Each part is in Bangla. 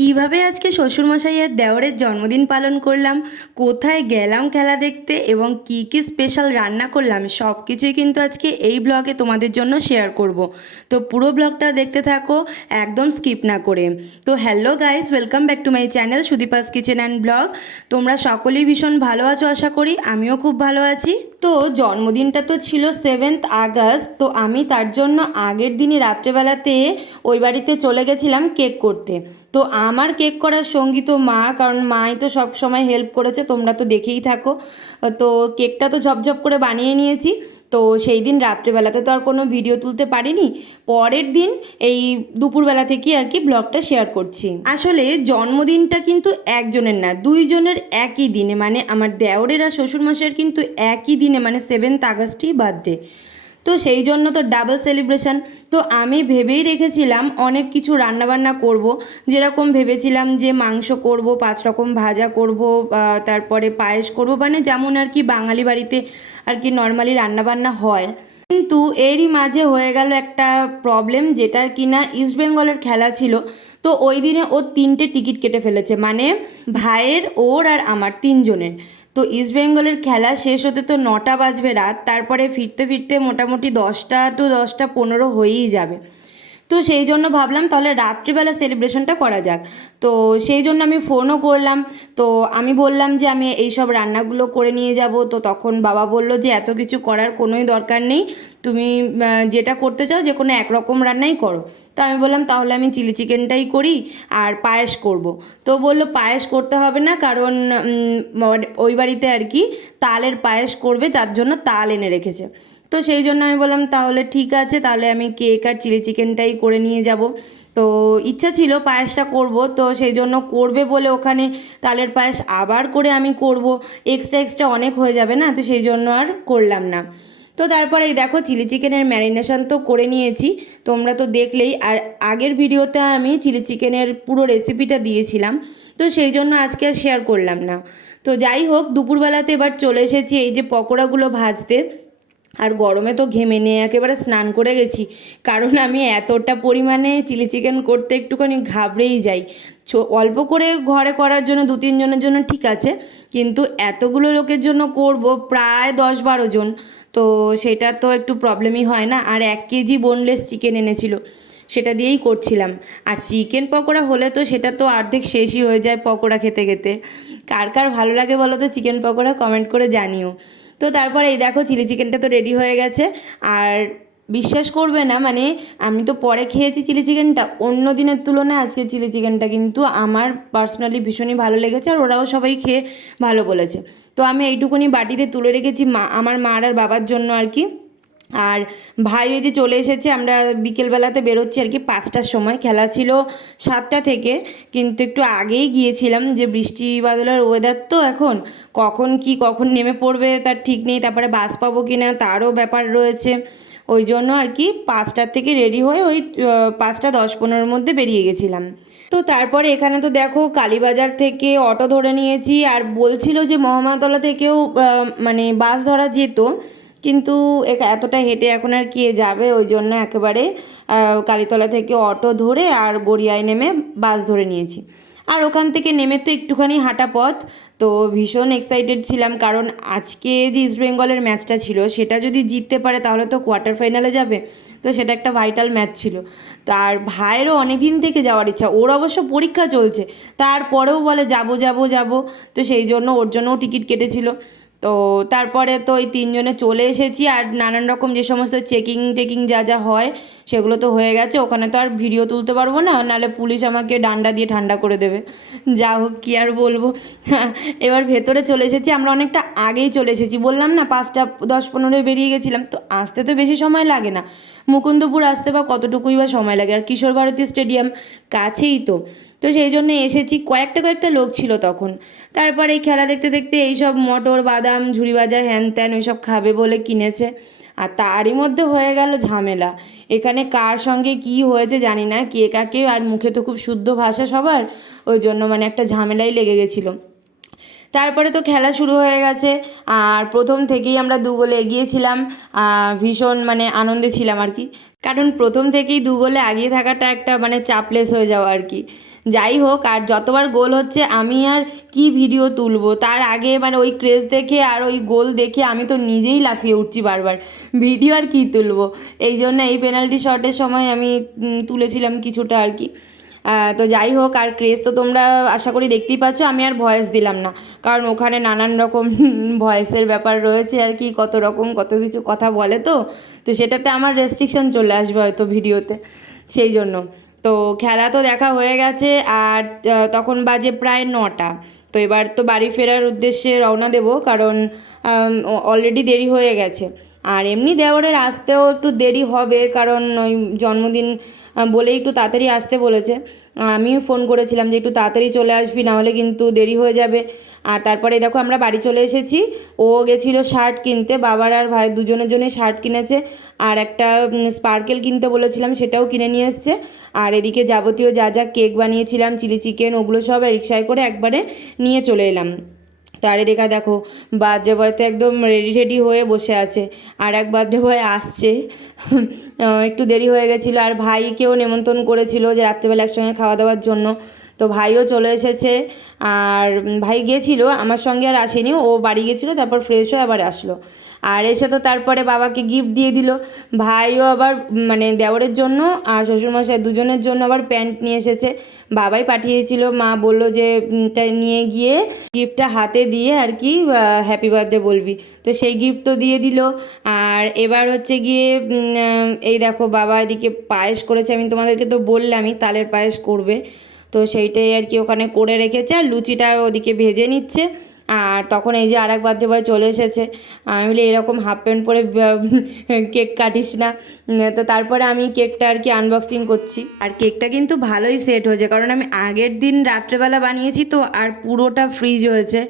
কিভাবে আজকে শ্বশুরমশাই আর দেওরের জন্মদিন পালন করলাম, কোথায় গেলাম খেলা দেখতে এবং কি কি স্পেশাল রান্না করলাম সব কিছুই কিন্তু আজকে এই ব্লগে তোমাদের জন্য শেয়ার করব। তো পুরো ব্লগটা দেখতে থাকো, একদম স্কিপ না করে। তো hello guys, welcome back to my channel Sudipa's kitchen and blog. তোমরা সকলেই ভীষণ ভালো আছো আশা করি, আমিও খুব ভালো আছি। তো জন্মদিনটা তো ছিল 7th আগস্ট, তো আমি তার জন্য আগের দিনই রাত্রেবেলাতে ওই বাড়িতে চলে গেছিলাম কেক করতে। তো আমার কেক করার সঙ্গী তো মা, কারণ মাই তো সব সময় হেল্প করেছে, তোমরা তো দেখেই থাকো। তো কেকটা তো ঝপঝপ করে বানিয়ে নিয়েছি। তো সেই দিন রাত্রেবেলাতে তো আর কোনো ভিডিও তুলতে পারিনি, পরের দিন এই দুপুরবেলা থেকে আর কি ব্লগটা শেয়ার করছি। আসলে জন্মদিনটা কিন্তু একজনের না, দুইজনের একই দিনে, মানে আমার দেওরের আর শ্বশুরমশাইয়ের কিন্তু একই দিনে, মানে 7th আগস্টই বার্থডে। তো সেই জন্য তো ডাবল সেলিব্রেশন। তো আমি ভেবেই রেখেছিলাম অনেক কিছু রান্নাবান্না করব, যেরকম ভেবেছিলাম যে মাংস করব, 5 রকম ভাজা করব, তারপরে পায়েস করব, মানে যেমন আর কি বাঙালি বাড়িতে আর কি নর্মালি রান্নাবান্না হয়। কিন্তু এরই মাঝে হয়ে গেল একটা প্রবলেম, যেটার কিনা ইস্টবেঙ্গলের খেলা ছিল। তো ওই দিনে ও 3টে টিকিট কেটে ফেলেছে, মানে ভাইয়ের, ওর আর আমার তিনজনের। তো ইস্টবেঙ্গলের খেলা শেষ হতে তো 9টা বাজবে রাত, তারপরে ফিরতে ফিরতে মোটামুটি 10টা টু 10টা 15 হয়েই যাবে। তো সেই জন্য ভাবলাম তাহলে রাত্রিবেলা সেলিব্রেশনটা করা যাক। তো সেই জন্য আমি ফোনও করলাম। তো আমি বললাম যে আমি এই সব রান্নাগুলো করে নিয়ে যাব। তো তখন বাবা বলল যে এত কিছু করার কোনোই দরকার নেই, তুমি যেটা করতে চাও যে কোনো একরকম রান্নাই করো। তো আমি বললাম তাহলে আমি চিলি চিকেনটাই করি আর পায়েস করব। তো বলল পায়েস করতে হবে না, কারণ ওই বাড়িতে আর কি তালের পায়েস করবে, তার জন্য তাল এনে রেখেছে। তো সেই জন্য আমি বললাম তাহলে ঠিক আছে, তাহলে আমি কেক আর চিলি চিকেনটাই করে নিয়ে যাব। তো ইচ্ছা ছিল পায়েসটা করব, তো সেই জন্য করবে বলে ওখানে তালের পায়েস আবার করে আমি করব, এক্সট্রা এক্সট্রা অনেক হয়ে যাবে না, তো সেই জন্য আর করলাম না। তো তারপরে এই দেখো চিলি চিকেনের ম্যারিনেশন তো করে নিয়েছি, তোমরা তো দেখলেই। আর আগের ভিডিওতে আমি চিলি চিকেনের পুরো রেসিপিটা দিয়েছিলাম, তো সেই জন্য আজকে আর শেয়ার করলাম না। তো যাই হোক, দুপুরবেলাতে এবার চলে এসেছি এই যে পকোড়াগুলো ভাজতে। আর গরমে তো ঘেমে নিয়ে একেবারে স্নান করে গেছি, কারণ আমি এতটা পরিমাণে চিলি চিকেন করতে একটুখানি ঘাবড়েই যাই। অল্প করে ঘরে করার জন্য 2-3 জনের জন্য ঠিক আছে, কিন্তু এতগুলো লোকের জন্য করব, প্রায় 10-12 জন, তো সেটা তো একটু প্রবলেমই হয় না। আর 1 কেজি বোনলেস চিকেন এনেছিল, সেটা দিয়েই করছিলাম। আর চিকেন পকোড়া হলে তো সেটা তো অর্ধেক শেষই হয়ে যায় পকোড়া খেতে খেতে। কার কার ভালো লাগে বলো তো চিকেন পকোড়া, কমেন্ট করে জানিও। তো তারপরে এই দেখো চিলি চিকেনটা তো রেডি হয়ে গেছে। আর বিশ্বাস করবে না, মানে আমি তো পরে খেয়েছি চিলি চিকেনটা, অন্য দিনের তুলনায় আজকে চিলি চিকেনটা কিন্তু আমার পার্সোনালি ভীষণই ভালো লেগেছে, আর ওরাও সবাই খেয়ে ভালো বলেছে। তো আমি এইটুকুনি বাটিতে তুলে রেখেছি আমার মার আর বাবার জন্য আর কি। আর ভাই ওই যে চলে এসেছে, আমরা বিকেলবেলাতে বেরোচ্ছি আর কি, 5টার সময়, খেলা ছিল 7টা থেকে, কিন্তু একটু আগেই গিয়েছিলাম, যে বৃষ্টি বাদলের ওয়েদার তো এখন, কখন নেমে পড়বে তার ঠিক নেই, তারপরে বাস পাবো কি না তারও ব্যাপার রয়েছে। ওই জন্য আর কি 5টার থেকে রেডি হয়ে ওই 5টা 10-15-র মধ্যে বেরিয়ে গেছিলাম। তো তারপরে এখানে তো দেখো কালীবাজার থেকে অটো ধরে নিয়েছি, আর বলছিল যে মহামায়াতলা থেকেও মানে বাস ধরা যেত, কিন্তু এতটা হেঁটে এখন আর কে যাবে, ওই জন্য একেবারে কালীতলা থেকে অটো ধরে আর গড়িয়ায় নেমে বাস ধরে নিয়েছি। আর ওখান থেকে নেমে তো একটুখানি হাঁটা পথ। তো ভীষণ এক্সাইটেড ছিলাম, কারণ আজকে যে ইস্টবেঙ্গলের ম্যাচটা ছিল সেটা যদি জিততে পারে তাহলে তো কোয়ার্টার ফাইনালে যাবে, তো সেটা একটা ভাইটাল ম্যাচ ছিল। তার ভাইয়েরও অনেক দিন থেকে যাওয়ার ইচ্ছা, ওর অবশ্য পরীক্ষা চলছে, তারপরেও বলে যাবো যাবো যাবো, তো সেই জন্য ওর জন্যও টিকিট কেটেছিল। তো তারপরে তো ওই 3 জনে চলে এসেছি, আর নানান রকম যে সমস্ত চেকিং টেকিং যা যা হয় সেগুলো তো হয়ে গেছে, ওখানে তো আর ভিডিও তুলতে পারবো না, নাহলে পুলিশ আমাকে ডান্ডা দিয়ে ঠান্ডা করে দেবে। যা হোক, কী আর বলবো। এবার ভেতরে চলে এসেছি, আমরা অনেকটা আগেই চলে এসেছি, বললাম না 5টা 10-15 বেরিয়ে গেছিলাম, তো আসতে তো বেশি সময় লাগে না, মুকুন্দপুর আসতে বা কতটুকুই বা সময় লাগে, আর কিশোর ভারতী স্টেডিয়াম কাছেই তো। তো সেই জন্য এসেছি, কয়েকটা লোক ছিল তখন। তারপর এই খেলা দেখতে দেখতে এইসব মটর বাদাম ঝুড়ি ভাজা হ্যান ত্যান ওইসব খাবে বলে কিনেছে, আর তারই মধ্যে হয়ে গেল ঝামেলা। এখানে কার সঙ্গে কি হয়েছে জানি না, কে কাকে, আর মুখে তো খুব শুদ্ধ ভাষা সবার, ওই জন্য মানে একটা ঝামেলাই লেগে গেছিলো। তারপরে তো খেলা শুরু হয়ে গেছে, আর প্রথম থেকেই আমরা 2 গোলে এগিয়েছিলাম। ভীষণ মানে আনন্দে ছিলাম আর কি, কারণ প্রথম থেকেই 2 গোলে এগিয়ে থাকাটা একটা মানে চাপলেস হয়ে যাওয়া আর কি। যাই হোক, আর যতবার গোল হচ্ছে আমি আর কি ভিডিও তুলবো, তার আগে মানে ওই ক্রেজ দেখে আর ওই গোল দেখে আমি তো নিজেই লাফিয়ে উঠছি বারবার, ভিডিও আর কি তুলবো। এই জন্য এই পেনাল্টি শটের সময় আমি তুলেছিলাম কিছুটা আর কি। তো যাই হোক, আর ক্রেজ তো তোমরা আশা করি দেখতেই পাচ্ছ, আমি আর ভয়েস দিলাম না, কারণ ওখানে নানান রকম ভয়েসের ব্যাপার রয়েছে আর কি, কত রকম কত কিছু কথা বলে, তো তো সেটাতে আমার রেস্ট্রিকশান চলে আসবে হয়তো ভিডিওতে, সেই জন্য। তো খেলা তো দেখা হয়ে গেছে, আর তখন বাজে প্রায় 9টা। তো এবার তো বাড়ি ফেরার উদ্দেশ্যে রওনা দেব, কারণ অলরেডি দেরি হয়ে গেছে। আর এমনি দেওরের আসতেও একটু দেরি হবে, কারণ ওই জন্মদিন বলেই একটু তাড়াতাড়ি আসতে বলেছে। আমিও ফোন করেছিলাম যে একটু তাড়াতাড়ি চলে আসবি, নাহলে কিন্তু দেরি হয়ে যাবে। আর তারপরে দেখো আমরা বাড়ি চলে এসেছি। ও গেছিলো শার্ট কিনতে, বাবার আর ভাই দুজনের জন্যই শার্ট কিনেছে, আর একটা স্পার্কেল কিনতে বলেছিলাম সেটাও কিনে নিয়ে এসছে। আর এদিকে যাবতীয় যা যা কেক বানিয়েছিলাম, চিলি চিকেন, ওগুলো সব রিক্সায় করে একবারে নিয়ে চলে এলাম। তার এদিকে দেখো বার্থডে বয় তো একদম রেডি রেডি হয়ে বসে আছে, আর এক বার্থডে বয় আসছে। একটু দেরি হয়ে গেছিলো, আর ভাইকেও নেমন্তন্ন করেছিল যে রাত্রেবেলা একসঙ্গে খাওয়া দাওয়ার জন্য। তো ভাইও চলে এসেছে, আর ভাই গিয়েছিল আমার সঙ্গে, আর আসেনি, ও বাড়ি গেছিলো, তারপর ফ্রেশ হয়ে আবার আসলো। আর এসে তো তারপরে বাবাকে গিফট দিয়ে দিল। ভাইও আবার মানে দেওরের জন্য আর শ্বশুরমশাই দুজনের জন্য আবার প্যান্ট নিয়ে এসেছে, বাবাই পাঠিয়েছিল। মা বলল যে নিয়ে গিয়ে গিফটটা হাতে দিয়ে আর কি হ্যাপি বার্থডে বলবি, তো সেই গিফট তো দিয়ে দিল। আর এবার হচ্ছে গিয়ে এই দেখো বাবা এদিকে পায়েস করেছে, আমি তোমাদেরকে তো বললামই তালের পায়েস করবে, তো সেইটাই আর কি ওখানে করে রেখেছে, আর লুচিটা ওদিকে ভেজে নিচ্ছে। আর তখন এই যে আর এক বার্থডে বয় চলে এসেছে। আমি বলি এরকম হাফ প্যান্ট পরে কেক কাটিস না। তো তারপরে আমি কেকটা আর কি আনবক্সিং করছি, আর কেকটা কিন্তু ভালোই সেট হয়েছে, কারণ আমি আগের দিন রাত্রেবেলা বানিয়েছি তো, আর পুরোটা ফ্রিজ হয়েছে।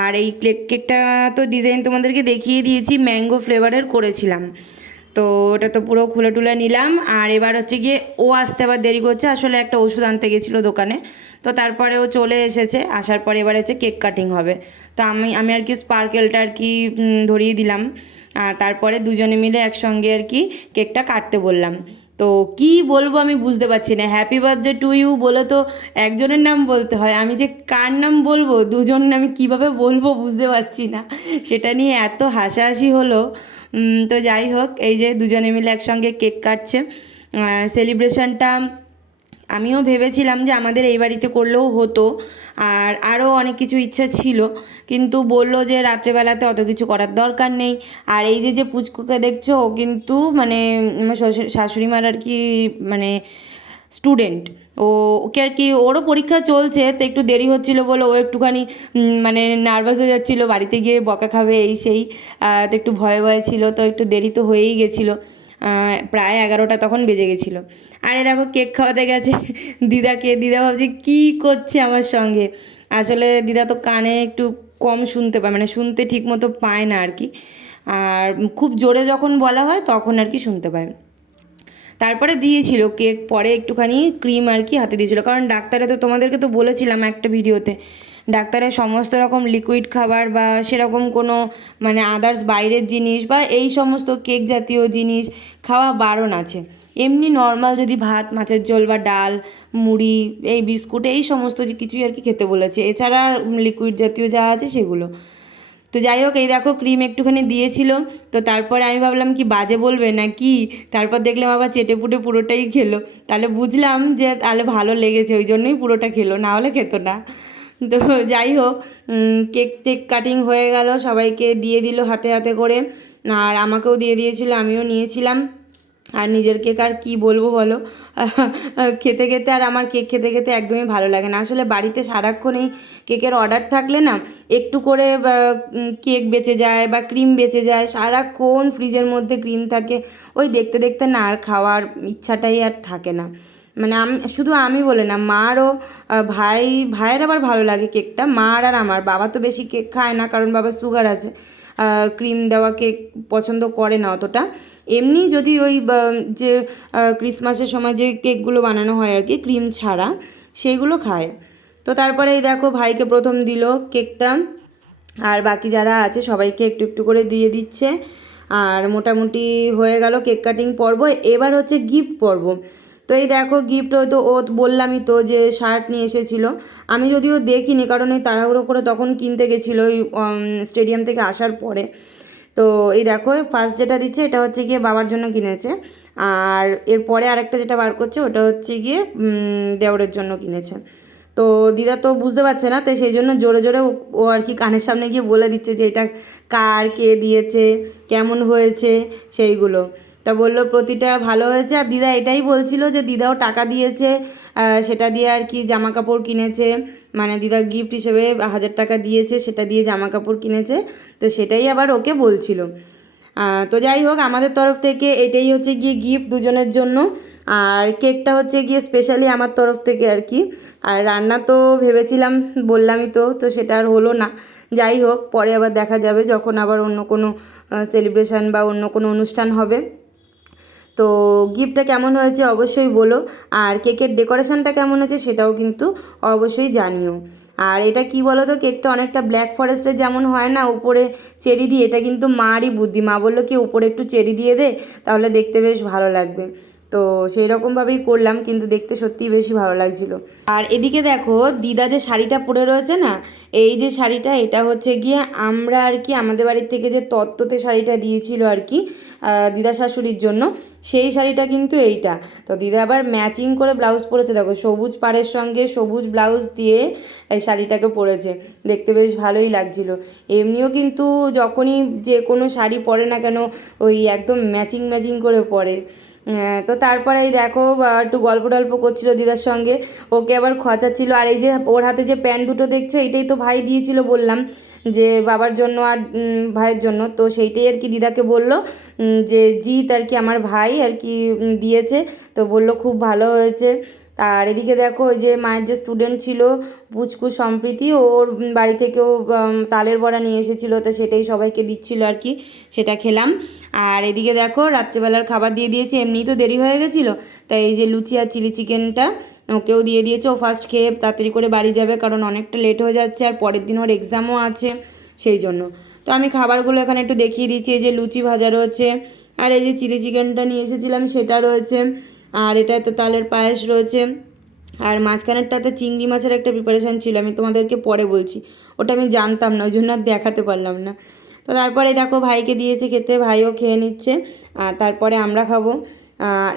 আর এই কেকটা তো ডিজাইন তোমাদেরকে দেখিয়ে দিয়েছি, ম্যাঙ্গো ফ্লেভারের করেছিলাম। তো ওটা তো পুরো খুলে টুলে নিলাম। আর এবার হচ্ছে গিয়ে ও আসতে আবার দেরি করছে, আসলে একটা ওষুধ আনতে গেছিলো দোকানে, তো তারপরে ও চলে এসেছে, আসার পরে এবার হচ্ছে কেক কাটিং হবে। তো আমি আর কি স্পার্কেলটা আর কি ধরিয়ে দিলাম, তারপরে দুজনে মিলে একসঙ্গে আর কি কেকটা কাটতে বললাম। তো কি বলবো আমি বুঝতে পারছি না, হ্যাপি বার্থডে টু ইউ বলে তো একজনের নাম বলতে হয়, আমি যে কার নাম বলবো, দুজন আমি কিভাবে বলবো বুঝতে পারছি না, সেটা নিয়ে এত হাসাহাসি হলো। তো যাই হোক, এই যে দুজনে মিলে একসঙ্গে কেক কাটছে। সেলিব্রেশনটা আমিও ভেবেছিলাম যে আমাদের এই বাড়িতে করলেও হতো, আর আরও অনেক কিছু ইচ্ছা ছিল, কিন্তু বললো যে রাত্রেবেলাতে অত কিছু করার দরকার নেই। আর এই যে যে পুচকুকে দেখছো, ও কিন্তু মানে আমার শাশুড়ি মার আর কি মানে স্টুডেন্ট। ওকে আর কি ওরও পরীক্ষা চলছে, তো একটু দেরি হচ্ছিলো বলে ও একটুখানি মানে নার্ভাস হয়ে যাচ্ছিলো, বাড়িতে গিয়ে বকা খাবে এই সেই, তো একটু ভয়ে ভয়ে ছিল, তো একটু দেরি তো হয়েই গেছিলো। প্রায় 11টা তখন বেজে গেছিলো। আরে দেখো কেক খাওয়াতে গেছে দিদা ভাবছে কী করছে আমার সঙ্গে। আসলে দিদা তো কানে একটু কম শুনতে পায়, মানে শুনতে ঠিক মতো পায় না আর কি, আর খুব জোরে যখন বলা হয় তখন আর কি শুনতে পায়। তারপরে দিয়েছিল কেক, পরে একটুখানি ক্রিম আর কি হাতে দিয়েছিল, কারণ ডাক্তারে তো তোমাদেরকে তো বলেছিলাম একটা ভিডিওতে, ডাক্তারের সমস্ত রকম লিকুইড খাবার বা সেরকম কোনো মানে আদার্স বাইরের জিনিস বা এই সমস্ত কেক জাতীয় জিনিস খাওয়া বারণ আছে। এমনি নর্মাল যদি ভাত, মাছের ঝোল বা ডাল, মুড়ি, এই বিস্কুট, এই সমস্ত যে কিছুই আর কি খেতে বলেছে, এছাড়া লিকুইড জাতীয় যা আছে সেগুলো। তো যাই হোক, এই দেখো ক্রিম একটুখানি দিয়েছিল, তো তারপরে আমি ভাবলাম কি বাজে বলবে না কি, তারপর দেখলাম আবার চেটে পুটে পুরোটাই খেলো, তাহলে বুঝলাম যে তাহলে ভালো লেগেছে, ওই জন্যই পুরোটা খেলো, না হলে খেত না। তো যাই হোক, কেক কাটিং হয়ে গেল, সবাইকে দিয়ে দিল হাতে হাতে করে, আর আমাকেও দিয়ে দিয়েছিল, আমিও নিয়েছিলাম। আর নিজের কেক আর কী বলবো বলো, খেতে খেতে আর আমার কেক খেতে খেতে একদমই ভালো লাগে না। আসলে বাড়িতে সারাক্ষণ এই কেকের অর্ডার থাকলে না, একটু করে কেক বেঁচে যায় বা ক্রিম বেঁচে যায়, সারাক্ষণ ফ্রিজের মধ্যে ক্রিম থাকে, ওই দেখতে দেখতে না আর খাওয়ার ইচ্ছাটাই আর থাকে না। মানে শুধু আমি বলে না, মারও ভাইয়ের আবার ভালো লাগে কেকটা, মার আর আমার। বাবা তো বেশি কেক খায় না, কারণ বাবার সুগার আছে, ক্রিম দেওয়া কেক পছন্দ করে না অতটা। এমনি যদি ওই যে ক্রিসমাসের সময় যে কেকগুলো বানানো হয় আর কি ক্রিম ছাড়া, সেইগুলো খায়। তো তারপরে এই দেখো ভাইকে প্রথম দিল কেকটা, আর বাকি যারা আছে সবাইকে একটু একটু করে দিয়ে দিচ্ছে। আর মোটামুটি হয়ে গেল কেক কাটিং পর্ব, এবার হচ্ছে গিফট পর্ব। তো এই দেখো গিফট হয়তো ও বললামই তো যে শার্ট নিয়ে এসেছিলো, আমি যদিও দেখিনি কারণ ওই তাড়াহুড়ো করে তখন কিনতে গেছিলো ওই স্টেডিয়াম থেকে আসার পরে। তো এই দেখো ফার্স্ট যেটা দিচ্ছে এটা হচ্ছে গিয়ে বাবার জন্য কিনেছে, আর এরপরে আরেকটা যেটা বার করছে ওটা হচ্ছে গিয়ে দেওরের জন্য কিনেছে। তো দিদা তো বুঝতে পারছে না, তো সেই জন্য জোরে জোরে ও আর কি কানের সামনে গিয়ে বলে দিচ্ছে যে এটা কার, কে দিয়েছে, কেমন হয়েছে সেইগুলো। তা বললো প্রতিটা ভালো হয়েছে, আর দিদা এটাই বলছিল যে দিদাও টাকা দিয়েছে, সেটা দিয়ে আর কি জামা কাপড় কিনেছে, মানে দিদা গিফট হিসেবে 1000 টাকা দিয়েছে, সেটা দিয়ে জামা কাপড় কিনেছে। তো সেটাই আবার ওকে বলছিল। তো যাই হোক আমাদের তরফ থেকে এটাই হচ্ছে গিয়ে গিফট দুজনের জন্য। আর কেকটা হচ্ছে গিয়ে স্পেশালি আমার তরফ থেকে আর কি। আর রান্না তো ভেবেছিলাম, বললামই তো, তো সেটা আর হলো না। যাই হোক পরে আবার দেখা যাবে যখন আবার অন্য কোনো সেলিব্রেশন বা অন্য কোনো অনুষ্ঠান হবে। তো গিফটটা কেমন হয়েছে অবশ্যই বলো, আর কেকের ডেকোরেশনটা কেমন হয়েছে সেটাও কিন্তু অবশ্যই জানিও। আর এটা কি বলো তো, কেকটা অনেকটা ব্ল্যাক ফরেস্টের যেমন হয় না উপরে চেরি দিয়ে, এটা কিন্তু মারই বুদ্ধি, মা বললো কি উপরে একটু চেরি দিয়ে দে তাহলে দেখতে বেশ ভালো লাগবে। তো সেই রকমভাবেই করলাম, কিন্তু দেখতে সত্যিই বেশি ভালো লাগছিল। আর এদিকে দেখো দিদা যে শাড়িটা পরে রয়েছে না, এই যে শাড়িটা এটা হচ্ছে গিয়ে আমরা আর কি আমাদের বাড়ির থেকে যে তত্ত্বতে শাড়িটা দিয়েছিল আর কি দিদা শাশুড়ির জন্য, সেই শাড়িটা কিন্তু এইটা। তো দিদা আবার ম্যাচিং করে ব্লাউজ পরেছে, দেখো সবুজ পাড়ের সঙ্গে সবুজ ব্লাউজ দিয়ে এই শাড়িটাকে পরেছে, দেখতে বেশ ভালোই লাগছিল। এমনিও কিন্তু যখনই যে কোনো শাড়ি পরে না কেন ওই একদম ম্যাচিং ম্যাচিং করে পরে। তো তারপরে এই দেখো একটু গল্প টল্প করছিল দিদার সঙ্গে, ওকে আবার খচাচ্ছিল। আর এই যে ওর হাতে যে প্যান্ট দুটো দেখছো এটাই তো ভাই দিয়েছিল বললাম, যে বাবার জন্য আর ভাইয়ের জন্য। তো সেইটাই আর কি দিদাকে বলল যে জিৎ আর কি আমার ভাই আর কি দিয়েছে, তো বলল খুব ভালো হয়েছে। আর এদিকে দেখো ওই যে মায়ের যে স্টুডেন্ট ছিল পুচকু সম্প্রীতি, ওর বাড়ি থেকেও তালের বড়া নিয়ে এসেছিলো, তো সেটাই সবাইকে দিচ্ছিল আর কি, সেটা খেলাম। আর এদিকে দেখো রাত্রিবেলার খাবার দিয়ে দিয়েছে, এমনিই তো দেরি হয়ে গেছিলো, তাই এই যে লুচি আর চিলি চিকেনটা ওকেও দিয়ে দিয়েছে। ও ফার্স্ট খেয়ে তাড়াতাড়ি করে বাড়ি যাবে, কারণ অনেকটা লেট হয়ে যাচ্ছে আর পরের দিন ওর এক্সামও আছে সেই জন্য। তো আমি খাবারগুলো এখানে একটু দেখিয়ে দিচ্ছি, এই যে লুচি ভাজা রয়েছে, আর এই যে চিলি চিকেনটা নিয়ে এসেছিলাম সেটা রয়েছে, আর এটাতে তালের পায়েস রয়েছে, আর মাঝখানেরটাতে চিংড়ি মাছের একটা প্রিপারেশান ছিল, আমি তোমাদেরকে পরে বলছি, ওটা আমি জানতাম না ওই জন্য আর দেখাতে পারলাম না। তো তারপরে দেখো ভাইকে দিয়েছে খেতে, ভাইও খেয়ে নিচ্ছে, আর তারপরে আমরা খাবো।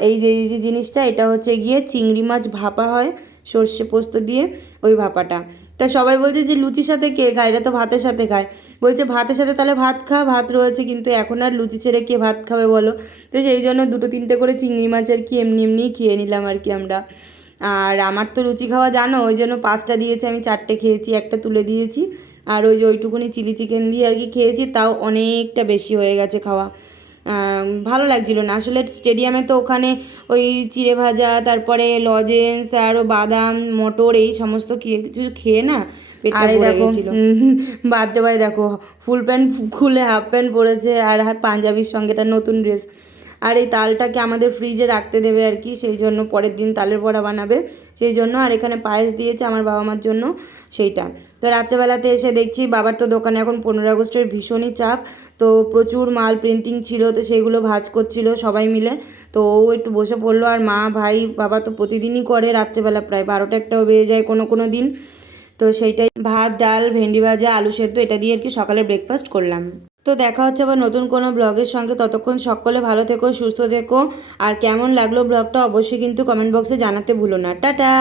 এই যে জিনিসটা এটা হচ্ছে গিয়ে চিংড়ি মাছ ভাপা হয় সর্ষে পোস্ত দিয়ে, ওই ভাপাটা। তা সবাই বলছে যে লুচির সাথে কে খায়, এটা তো ভাতের সাথে খায়। বলছে ভাতের সাথে তাহলে ভাত খা, ভাত রয়েছে, কিন্তু এখন আর লুচি ছেড়ে কে ভাত খাবে বলো। তো সেই জন্য দুটো তিনটে করে চিংড়ি মাছ আর কি এমনি এমনিই খেয়ে নিলাম আর কি আমরা। আর আমার তো লুচি খাওয়া জানো, ওই জন্য 5টা দিয়েছে, আমি 4টে খেয়েছি, একটা তুলে দিয়েছি। আর ওই যে ওইটুকুনি চিলি চিকেন দিয়ে আর কি খেয়েছি, তাও অনেকটা বেশি হয়ে গেছে খাওয়া। ভালো লাগছিল না আসলে, স্টেডিয়ামে তো ওখানে ওই চিড়ে ভাজা তারপরে লজেন্স আরও বাদাম মটর এই সমস্ত কিছু খেয়ে না পেটটা ভরে গেছিল। বাদতে পারে দেখো ফুল প্যান্ট খুলে হাফ প্যান্ট পরেছে, আর পাঞ্জাবির সঙ্গে একটা নতুন ড্রেস। আর এই তালটাকে আমাদের ফ্রিজে রাখতে দেবে আর কি, সেই জন্য পরের দিন তালের বড়া বানাবে সেই জন্য। আর এখানে পায়েস দিয়েছে আমার বাবা মার জন্য সেইটা। তো রাত্রেবেলাতে এসে দেখছি বাবার তো দোকানে এখন 15 আগস্টের ভীষণই চাপ, তো প্রচুর মাল প্রিন্টিং ছিল, তো সেইগুলো ভাঁজ করছিল সবাই মিলে। তো ও একটু বসে পড়লো, আর মা ভাই বাবা তো প্রতিদিনই করে রাত্রেবেলা প্রায় 12টা 1টাও বেজে যায় কোনো কোনো দিন। তো সেইটাই ভাত ডাল ভেন্ডি ভাজা আলু সেদ্ধ এটা দিয়ে আর কি সকালে ব্রেকফাস্ট করলাম। তো দেখা হচ্ছে আবার নতুন কোনো ব্লগের সঙ্গে, ততক্ষণ সকলে ভালো থেকো সুস্থ থেকো। আর কেমন লাগলো ব্লগটা অবশ্যই কিন্তু কমেন্ট বক্সে জানাতে ভুলো না। টাটা।